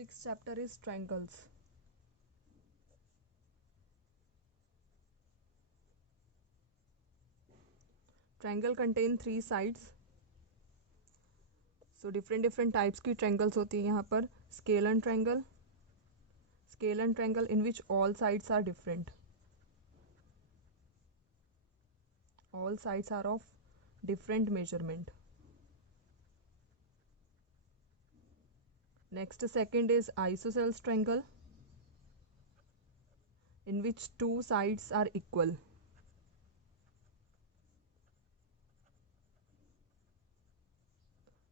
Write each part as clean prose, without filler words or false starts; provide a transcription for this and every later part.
Sixth chapter is triangles. Triangle contain three sides. So different types की triangles होती है यहाँ पर. Scalene triangle in which all sides are different. All sides are of different measurement. Next, second is isosceles triangle in which two sides are equal.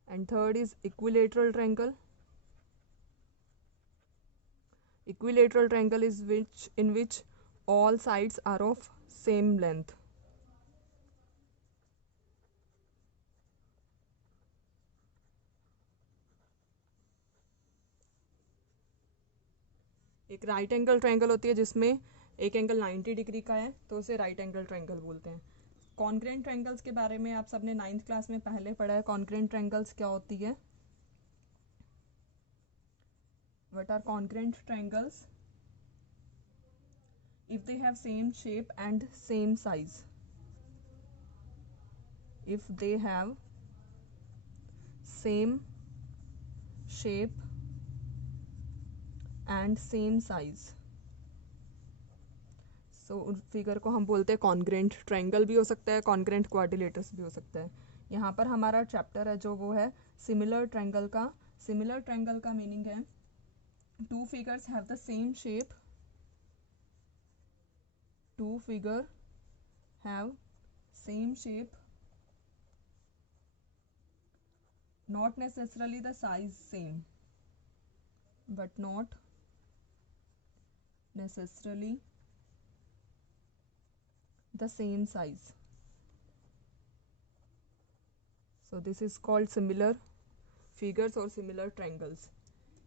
And third is equilateral triangle. Equilateral triangle is in which all sides are of same length. एक right angle triangle होती है जिसमें एक angle 90 degree का है, तो उसे right angle triangle बोलते हैं. कॉन्ग्रेंट ट्रायंगल्स के बारे में आप सबने 9th क्लास में पहले पढ़ा है. कॉन्ग्रेंट ट्रायंगल्स क्या होती है? What are congruent triangles? If they have same shape and same size. If they have same shape and same size. So उन फिगर को हम बोलते हैं कॉन्ग्रेंट ट्रायंगल भी हो सकता है, कॉन्ग्रेंट क्वाड्रिलेटरस भी हो सकता है. यहाँ पर हमारा चैप्टर है जो वो है सिमिलर ट्रायंगल का. सिमिलर ट्रायंगल का मीनिंग है two figures have the same shape. Two figure have same shape, not necessarily the size same, but not necessarily the same size. So this is called similar figures or similar triangles.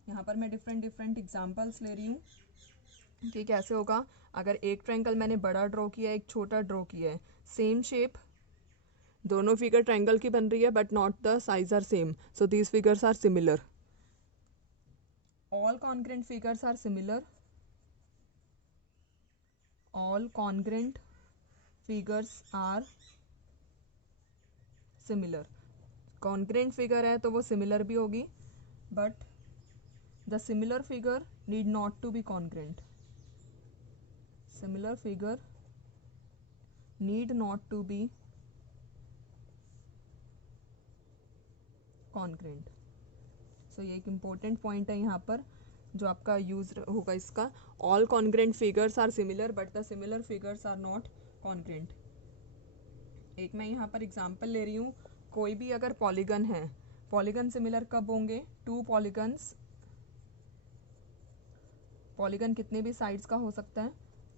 यहाँ पर मैं different examples ले रही हूँ कि कैसे होगा. अगर एक ट्रायंगल मैंने बड़ा ड्रॉ किया है, एक छोटा ड्रॉ किया है, सेम शेप, दोनों फिगर ट्रायंगल की बन रही है but not the size are same, so these figures are similar. All congruent figures are similar. All congruent figures are similar. Congruent figure है तो वो सिमिलर भी होगी, but the similar figure need not to be congruent. Similar figure need not to be congruent. So ये एक important point है यहाँ पर जो आपका यूज होगा इसका. All congruent figures are similar but the similar figures are not congruent. एक मैं यहाँ पर एग्जाम्पल ले रही हूँ. कोई भी अगर पॉलीगन है, पॉलीगन सिमिलर कब होंगे? To polygons. पॉलीगन कितने भी साइड्स का हो सकता है.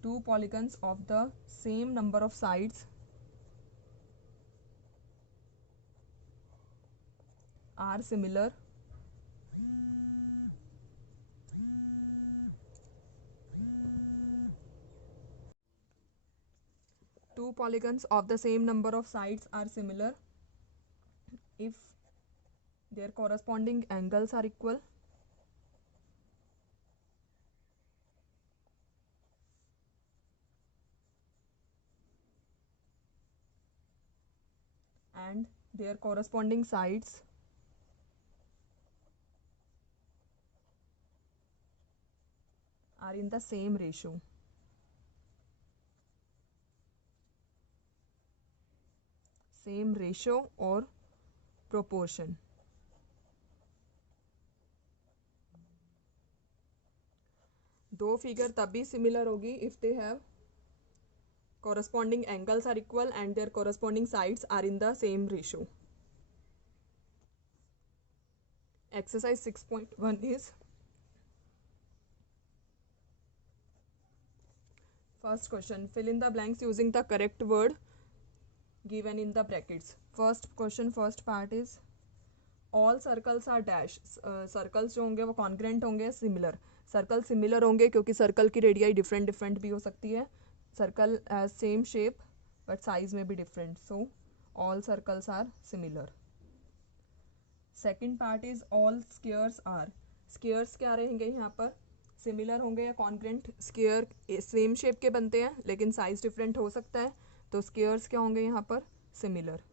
Two polygons of the same number of sides are similar. Two polygons of the same number of sides are similar if their corresponding angles are equal. And their corresponding sides are in the same ratio. Same ratio or proportion. दो figure तभी similar होगी if they have corresponding angles are equal and their corresponding sides are in the same ratio. Exercise 6.1 is first question. Fill in the blanks using the correct word given in the brackets. First question, first part is all circles are dash. Circles जो होंगे वो congruent होंगे, similar. Circle similar होंगे क्योंकि circle की radii different भी हो सकती है. Circle has same shape but size में भी different, so all circles are similar. Second part is all squares are. Squares क्या रहेंगे यहाँ पर, सिमिलर होंगे या कॉन्ग्रेंट। स्क्वायर सेम शेप के बनते हैं लेकिन साइज डिफरेंट हो सकता है, तो स्क्वायर्स क्या होंगे यहाँ पर, similar.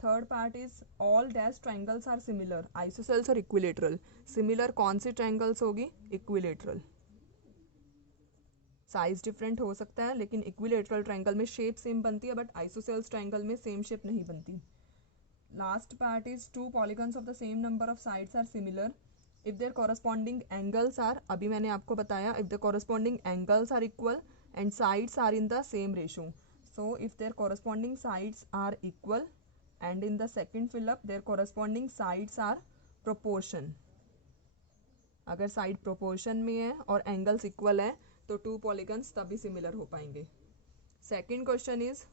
Third part is all dash triangles are similar, isosceles और इक्विलेटरल। सिमिलर कौन सी ट्राइंगल्स होगी, इक्विलेटरल। साइज डिफरेंट हो सकता है लेकिन इक्विलेटरल ट्राइंगल में शेप सेम बनती है, बट आइसोसेल्स ट्राइंगल में सेम शेप नहीं बनती। Last part is two polygons of the same number of sides are similar if their corresponding angles are, अभी मैंने आपको बताया, if the corresponding angles are equal and sides are in the same ratio. So if their corresponding sides are equal and in the second fill up their corresponding sides are proportion. अगर side proportion में है और angles equal है तो to polygons तभी similar हो पाएंगे। Second question is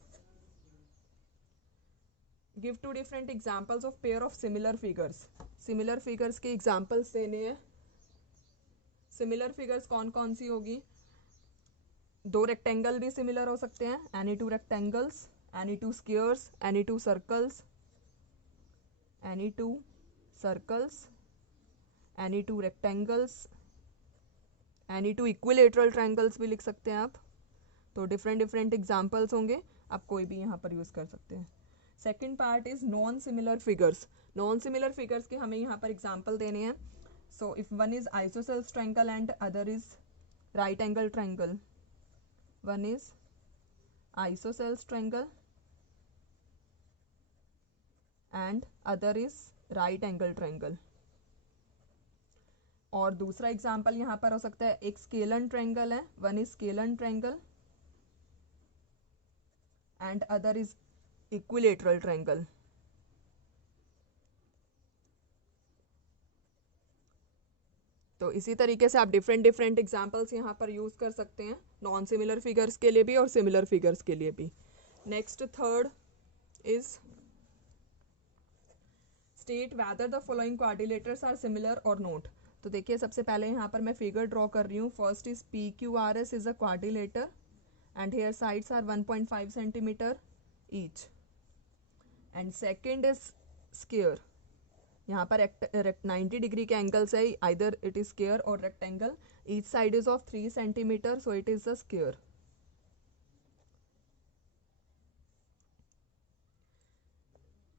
give two different examples of pair of similar figures. Similar figures के एग्जाम्पल्स देने हैं। सिमिलर फिगर्स कौन कौन सी होगी, दो रेक्टेंगल भी सिमिलर हो सकते हैं, any two rectangles, any two squares, any two circles, any two circles, any two rectangles, any two equilateral triangles भी लिख सकते हैं आप। तो डिफरेंट डिफरेंट एग्जाम्पल्स होंगे, आप कोई भी यहाँ पर यूज़ कर सकते हैं। Second part is non similar figures. Non similar figures के हमें यहाँ पर एग्जाम्पल देने हैं। So if one is isosceles triangle and other is right angle triangle, one is isosceles triangle and other is right angle triangle. और दूसरा example यहाँ पर हो सकता है, एक स्केलन ट्राइंगल है, one is scalene triangle and other is equilateral triangle. तो इसी तरीके से आप डिफरेंट डिफरेंट एग्जाम्पल्स यहाँ पर यूज कर सकते हैं, नॉन सिमिलर फिगर्स के लिए भी और सिमिलर फिगर्स के लिए भी। Next third is state whether the following quadrilaterals are similar और नोट। तो देखिए सबसे पहले यहाँ पर मैं फिगर ड्रॉ कर रही हूँ। First is PQRS is a quadrilateral and here sides are 1.5 centimetre each. And second is square, यहाँ पर 90 डिग्री के एंगल से आइदर इट इज स्क्वायर और rectangle, each side is of 3 centimetre, so it is a square.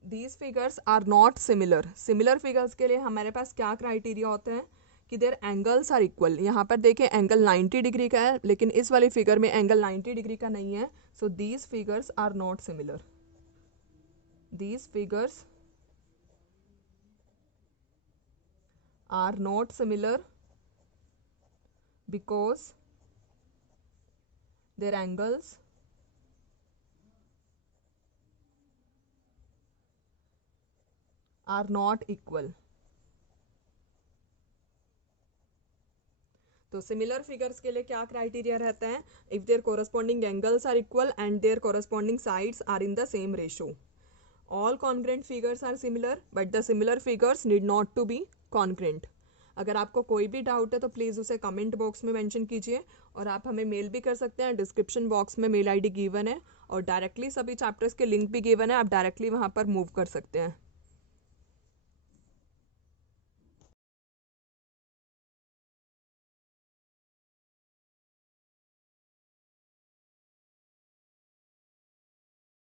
These figures are not similar. Similar figures के लिए हमारे पास क्या criteria होते हैं कि देयर एंगल्स आर इक्वल। यहाँ पर देखें एंगल 90 डिग्री का है लेकिन इस वाली फिगर में एंगल 90 डिग्री का नहीं है, so these figures are not similar. These figures are not similar because their angles are not equal. तो सिमिलर फिगर्स के लिए क्या क्राइटेरिया रहता है, if their corresponding angles are equal and their corresponding sides are in the same ratio. All congruent figures are similar but the similar figures need not to be congruent. अगर आपको कोई भी doubt है तो please उसे comment box में mention कीजिए और आप हमें मेल भी कर सकते हैं. डिस्क्रिप्शन बॉक्स में मेल आईडी गिवन है और डायरेक्टली सभी चैप्टर्स के लिंक भी गिवन है, आप डायरेक्टली वहाँ पर मूव कर सकते हैं.